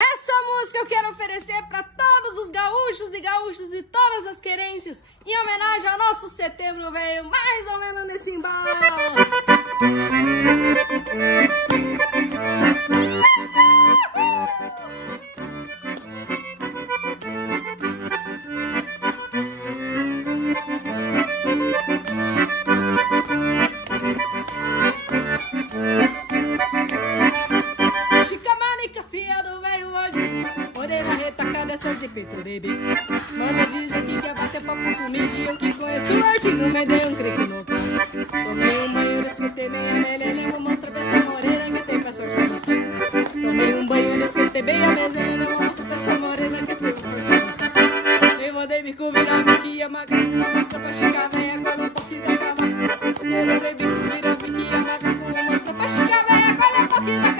Essa música eu quero oferecer para todos os gaúchos e gaúchas e todas as querências, em homenagem ao nosso Setembro Velho, mais ou menos nesse embalo. Orelha retacada, essas de peito de bico. Manda dizer que quer bater papo comigo e eu que conheço o artigo, mas dei um crique no pé. Tomei um banho, esquentei bem a melena, vou mostrar pra essa morena que tem pra força no pé. Tomei um banho, esquentei bem a melena, vou mostrar pra essa morena que tem pra força no pé. Eu mandei bico virar biquinha magra, vou mostrar pra chica velha quando um pouquinho da cama. Eu mandei bico virar biquinha magra, vou mostrar pra chica velha quando um pouquinho da cama.